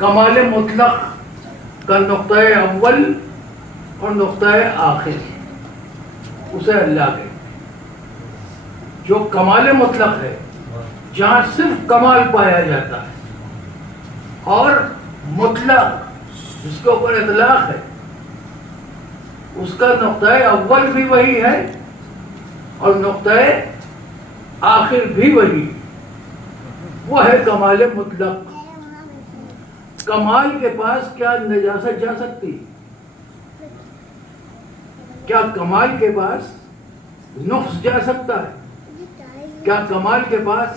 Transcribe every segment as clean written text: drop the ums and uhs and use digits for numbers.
کمال مطلق کا نقطۂ اول اور نقطۂ آخر اسے اللہ کے جو کمال مطلق ہے جہاں صرف کمال پایا جاتا ہے، اور مطلق جس کے اوپر اطلاق ہے اس کا نقطۂ اول بھی وہی ہے اور نقطۂ آخر بھی وہی، وہ ہے کمال مطلق۔ کمال کے پاس کیا نجاست جا سکتی؟ کیا کمال کے پاس نقص جا سکتا ہے؟ کیا کمال کے پاس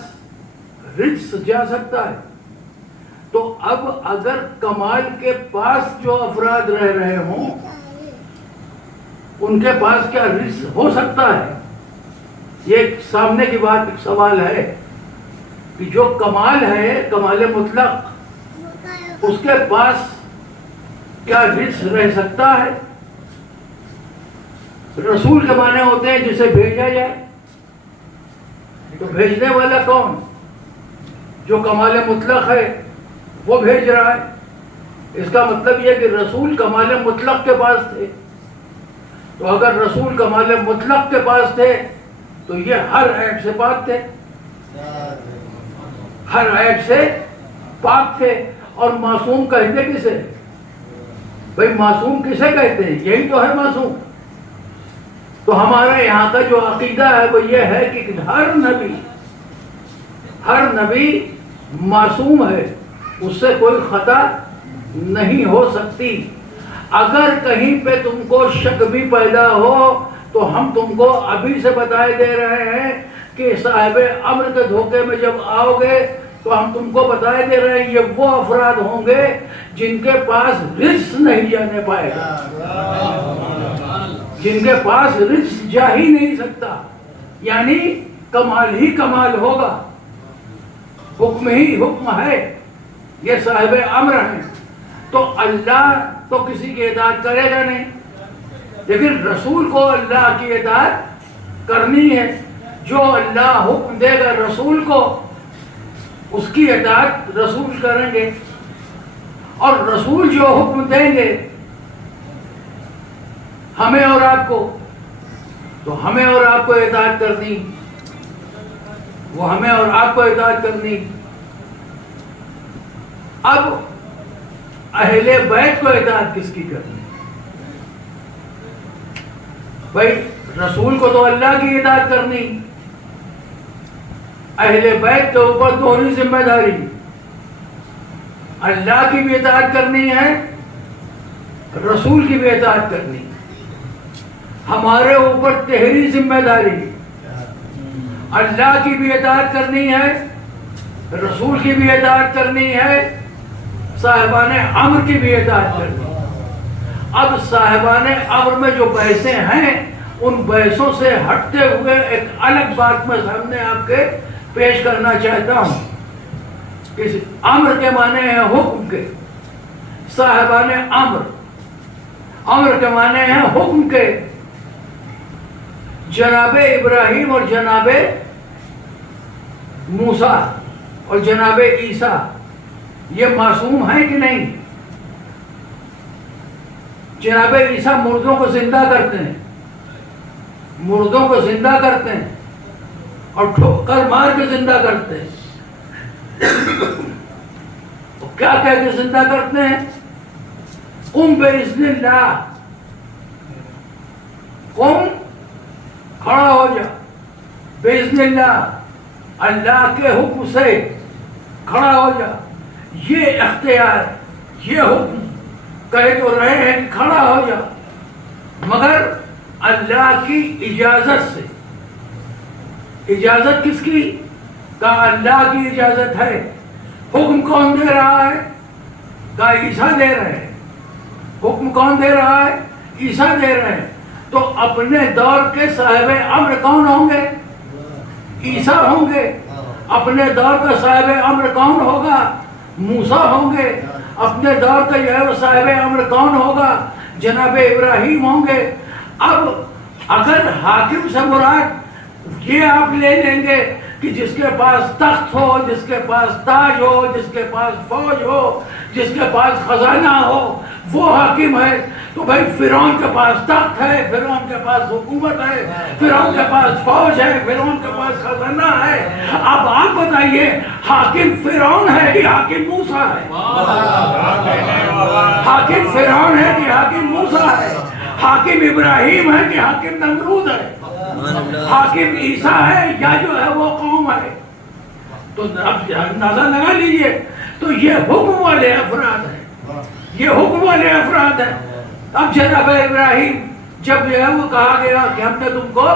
رجس جا سکتا ہے؟ تو اب اگر کمال کے پاس جو افراد رہ رہے ہوں ان کے پاس کیا رجس ہو سکتا ہے؟ یہ ایک سامنے کی بات، ایک سوال ہے کہ جو کمال ہے کمال مطلق اس کے پاس کیا رزق رہ سکتا ہے؟ رسول کے معنی ہوتے ہیں جسے بھیجا جائے، تو بھیجنے والا کون؟ جو کمال مطلق ہے وہ بھیج رہا ہے۔ اس کا مطلب یہ کہ رسول کمال مطلق کے پاس تھے، تو اگر رسول کمال مطلق کے پاس تھے تو یہ ہر عیب سے پاک تھے، ہر عیب سے پاک تھے۔ اور معصوم کہتے کسے؟ بھئی معصوم کسے کہتے ہیں؟ یہی تو ہے معصوم۔ تو ہمارا یہاں کا جو عقیدہ ہے وہ یہ ہے کہ ہر نبی معصوم ہے، اس سے کوئی خطا نہیں ہو سکتی۔ اگر کہیں پہ تم کو شک بھی پیدا ہو تو ہم تم کو ابھی سے بتائے دے رہے ہیں کہ صاحب امر کے دھوکے میں جب آؤ گے تو ہم تم کو بتائے دے رہے ہیں یہ وہ افراد ہوں گے جن کے پاس رزق نہیں جانے پائے گا، جن کے پاس رزق جا ہی نہیں سکتا، یعنی کمال ہی کمال ہوگا، حکم ہی حکم ہے، یہ صاحب امر ہیں۔ تو اللہ تو کسی کی اطاعت کرے گا نہیں، لیکن رسول کو اللہ کی اطاعت کرنی ہے۔ جو اللہ حکم دے گا رسول کو اس کی اطاعت رسول کریں گے، اور رسول جو حکم دیں گے ہمیں اور آپ کو تو ہمیں اور آپ کو اطاعت کرنی، وہ ہمیں اور آپ کو اطاعت کرنی۔ اب اہل بیت کو اطاعت کس کی کرنی؟ بھائی رسول کو تو اللہ کی اطاعت کرنی، اہل بیت کے اوپر دوہری ذمہ داری، اللہ کی بھی اطاعت کرنی ہے، رسول کی بھی اطاعت کرنی۔ ہمارے اوپر تہری ذمہ داری، اللہ کی بھی اطاعت کرنی ہے، رسول کی بھی اطاعت کرنی ہے، صاحبان امر کی بھی اطاعت کرنی ہے۔ اب صاحبان امر میں جو بحثیں ہیں ان بحثوں سے ہٹتے ہوئے ایک الگ بات میں سامنے آپ کے پیش کرنا چاہتا ہوں۔ اس امر کے معنی ہیں حکم کے، صاحبان امر، امر کے معنی ہیں حکم کے۔ جناب ابراہیم اور جناب موسیٰ اور جناب عیسیٰ یہ معصوم ہیں کہ نہیں؟ جناب عیسیٰ مردوں کو زندہ کرتے ہیں، مردوں کو زندہ کرتے ہیں اور ٹھوکر مار کے زندہ کرتے ہیں۔ کیا کہہ کے زندہ کرتے ہیں؟ قم باذن اللہ، قم کھڑا ہو جا، باذن اللہ اللہ کے حکم سے کھڑا ہو جا۔ یہ اختیار، یہ حکم کہہ تو رہے ہیں کہ کھڑا ہو جا، مگر اللہ کی اجازت سے۔ اجازت کس کی؟ کہا اللہ کی اجازت ہے۔ حکم کون دے رہا ہے؟ کہا عیسیٰ دے رہے ہیں۔ حکم کون دے رہا ہے؟ عیسیٰ دے رہے ہیں۔ تو اپنے دور کے صاحب امر کون ہوں گے؟ عیسیٰ ہوں گے۔ اپنے دور کا صاحب امر کون ہوگا؟ موسیٰ ہوں گے۔ اپنے دور کا یہ صاحب امر کون ہوگا؟ جناب ابراہیم ہوں گے۔ اب اگر حاکم سے مراد یہ آپ لے لیں گے کہ جس کے پاس تخت ہو، جس کے پاس تاج ہو، جس کے پاس فوج ہو، جس کے پاس خزانہ ہو، وہ حاکم ہے۔ تو بھائی فرعون کے پاس تخت ہے، فرعون کے پاس حکومت ہے، فرعون کے پاس فوج ہے، فرعون کے پاس خزانہ ہے۔ اب آپ بتائیے حاکم فرعون ہے کہ حاکم موسیٰ ہے؟ حاکم فرعون ہے کہ حاکم موسیٰ ہے؟ حاکم ابراہیم ہے کہ حاکم نمرود ہے؟ حاکم عیسیٰ ہے یا جو ہے وہ قوم ہے؟ تو اب اندازہ لگا لیجئے۔ تو یہ حکم والے افراد ہیں، یہ حکم والے افراد ہیں۔ اب جناب ابراہیم جب جو ہے وہ کہا گیا کہ ہم نے تم کو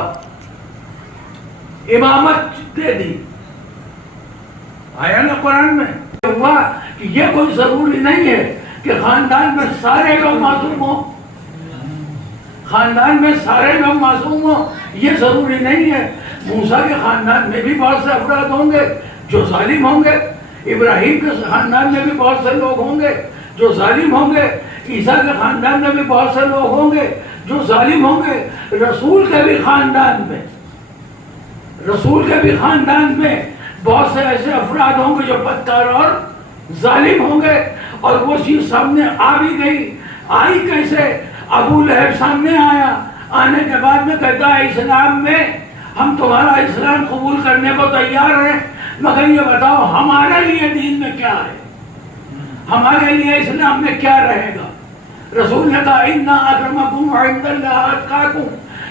امامت دے دی، آیا نا قرآن میں، ہوا کہ یہ کوئی ضروری نہیں ہے کہ خاندان میں سارے لوگ معصوم ہوں، خاندان میں سارے لوگ معصوم ہوں، یہ ضروری نہیں ہے۔ موسیٰ کے خاندان میں بھی بہت سے افراد ہوں گے جو ظالم ہوں گے، ابراہیم کے خاندان میں بھی بہت سے لوگ ہوں گے جو ظالم ہوں گے، عیسیٰ کے خاندان میں بھی بہت سے لوگ ہوں گے جو ظالم ہوں گے، رسول کے بھی خاندان میں، رسول کے بھی خاندان میں بہت سے ایسے افراد ہوں گے جو بدکار اور ظالم ہوں گے۔ اور وہ چیز سامنے آ بھی گئی، آئی کیسے؟ ابو لہب سامنے آیا، آنے کے بعد میں کہتا ہے اسلام میں ہم تمہارا اسلام قبول کرنے کو تیار ہیں، مگر یہ بتاؤ ہمارے لیے دین میں کیا ہے، ہمارے لیے اسلام میں کیا رہے گا؟ رسول نے کہا اِنَّ أَكْرَمَكُمْ عِندَ اللَّهِ أَتْقَاكُمْ،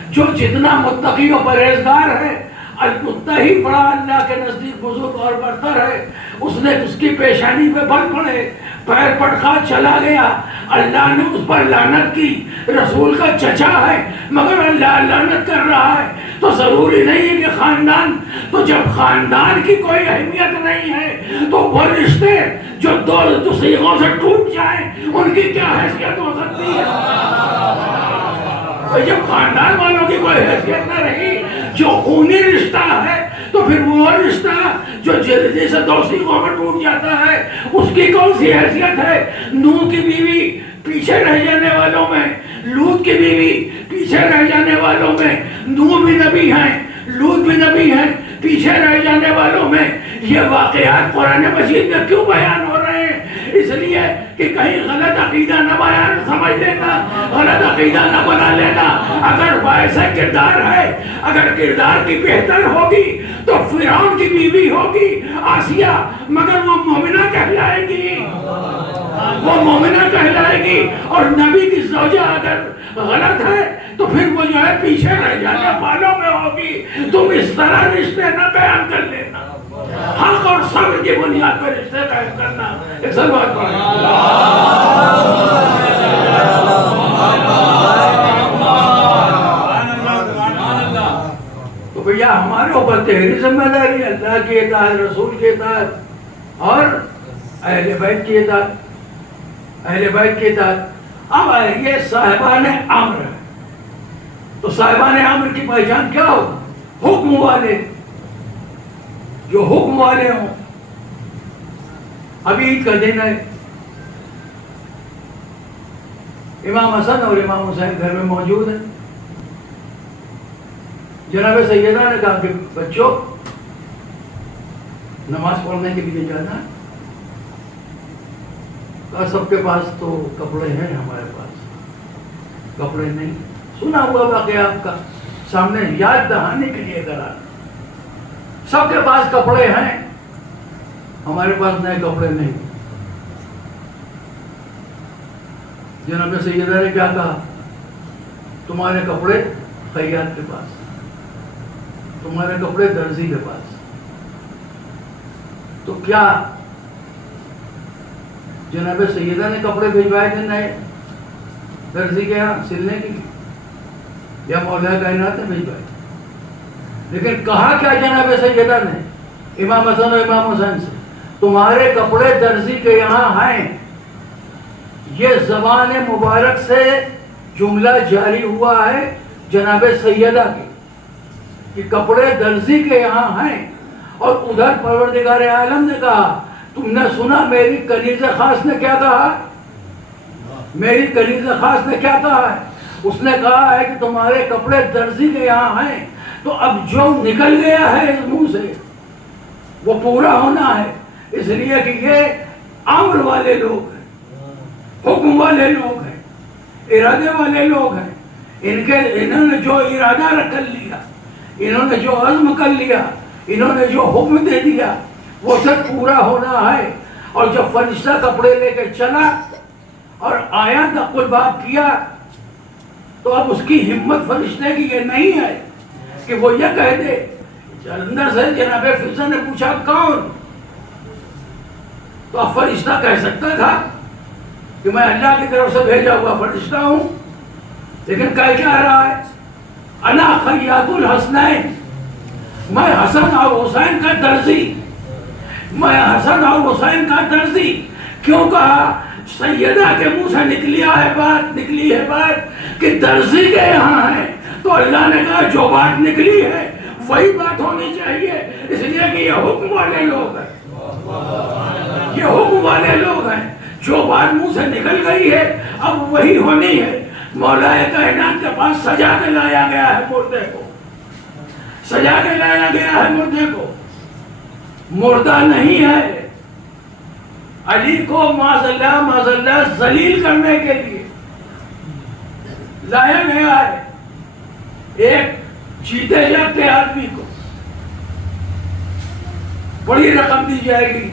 جو جتنا متقی و پرہیزگار ہے اتنا ہی بڑا اللہ کے نزدیک بزرگ اور برتر ہے۔ اس نے اس کی پیشانی پہ بل پڑے، پیر پٹکا چلا گیا، اللہ نے اس پر لعنت کی، رسول کا چچا ہے مگر اللہ لعنت کر رہا ہے۔ تو ضروری نہیں ہے کہ خاندان، تو جب خاندان کی کوئی اہمیت نہیں ہے تو وہ رشتے جو دو صیغوں سے ٹوٹ جائیں ان کی کیا حیثیت ہو سکتی ہے؟ جب خاندان والوں کی کوئی حیثیت نہ رہی، جو خونی رشتہ ہے تو پھر وہ رشتہ جو جلدی سے دو صیغوں میں ٹوٹ جاتا ہے اس کی کون سی حیثیت ہے؟ نوح کی بیوی پیچھے رہ جانے والوں میں، لوط کی بیوی پیچھے رہ جانے والوں میں، نوح بھی نبی ہیں، لوط بھی نبی ہیں، پیچھے رہ جانے والوں میں۔ یہ واقعات قرآن مجید میں کیوں بیان ہو رہے ہیں؟ اس لیے کہ کہیں غلط عقیدہ نہ بیان سمجھ لینا، غلط عقیدہ نہ بنا لینا۔ اگر باعث کردار ہے، اگر کردار کی بہتر ہوگی تو فرعون کی بیوی ہوگی آسیہ، مگر وہ مومنہ کہلائے گی، وہ مومنہ کہلائے گی۔ اور نبی کی زوجہ اگر غلط ہے تو پھر وہ جو ہے پیچھے رہ جانے والوں میں ہوگی۔ تم اس طرح رشتے نہ بیان کر لینا، حق اور صبر کی بنیاد پر رشتے قائم کرنا۔ ایک سلوات پڑھیں۔ تو بھیا ہمارے اوپر تہری ذمہ داری ہے، اللہ کی اطاعت، رسول کی اطاعت اور اہل بیت کی اطاعت، اہل بیت کی اطاعت۔ اب یہ صاحبان امر ہے، تو صاحبان امر کی پہچان کیا ہو؟ حکم والے، جو حکم والے ہوں۔ ابھی عید کا دن ہے، امام حسن اور امام حسین گھر میں موجود ہیں۔ جناب سیدہ نے کہا کہ بچوں نماز پڑھنے کے لیے جانا ہے۔ کہا سب کے پاس تو کپڑے ہیں، ہمارے پاس کپڑے نہیں۔ سنا ہوا واقعہ آپ کا سامنے یاد دہانے کے لیے کرا، سب کے پاس کپڑے ہیں، ہمارے پاس نئے کپڑے نہیں۔ جناب سیدہ نے کیا کہا؟ تمہارے کپڑے خیاط کے پاس، تمہارے کپڑے درزی کے پاس۔ تو کیا جناب سیدہ نے کپڑے بھیجوائے تھے نئے درزی کے یہاں سلنے کے لیے، یا مولا کائنات نے بھیجوائے؟ لیکن کہا کیا جناب سیدہ نے امام حسن اور امام حسین سے؟ تمہارے کپڑے درزی کے یہاں ہیں۔ یہ زبان مبارک سے جملہ جاری ہوا ہے جناب سیدہ کی کہ کپڑے درزی کے یہاں ہیں۔ اور ادھر پروردگار عالم نے کہا، تم نے سنا میری کنیز خاص نے کیا کہا؟ میری کنیز خاص نے کیا کہا ہے؟ اس نے کہا ہے کہ تمہارے کپڑے درزی کے یہاں ہیں۔ تو اب جو نکل گیا ہے اس منہ سے وہ پورا ہونا ہے، اس لیے کہ یہ امر والے لوگ ہیں، حکم والے لوگ ہیں، ارادے والے لوگ ہیں. انہوں نے جو ارادہ کر لیا، انہوں نے جو عزم کر لیا، انہوں نے جو حکم دے دیا، وہ سب پورا ہونا ہے. اور جب فرشتہ کپڑے لے کے چلا اور آیا نقل باب کیا، تو اب اس کی ہمت فرشتے کی یہ نہیں ہے کہ وہ یہ کہہ دے. اندر سے جناب فضل نے پوچھا کون؟ تو اب فرشتہ کہہ سکتا تھا کہ میں اللہ کی طرف سے بھیجا ہوا فرشتہ ہوں، لیکن کہہ کیا رہا ہے؟ انا خیاط الحسنین، میں حسن اور حسین کا درزی، میں حسن اور حسین کا درزی. کیوں کہا؟ سیدہ کے منہ سے نکلی ہے بات کہ درزی کے یہاں ہے، تو اللہ نے کہا جو بات نکلی ہے وہی بات ہونی چاہیے، اس لیے کہ یہ حکم والے لوگ ہیں، یہ حکم والے لوگ ہیں. جو بات منہ سے نکل گئی ہے اب وہی ہونی ہے. مولا کائنات کے پاس سجا کے لایا گیا ہے مردے کو، سجا کے لایا گیا ہے مردے کو، مردہ نہیں ہے. علی کو معاذ اللہ ذلیل کرنے کے لیے لایا گیا ہے. ایک جیتے جاتے آدمی کو بڑی رقم دی جائے گی.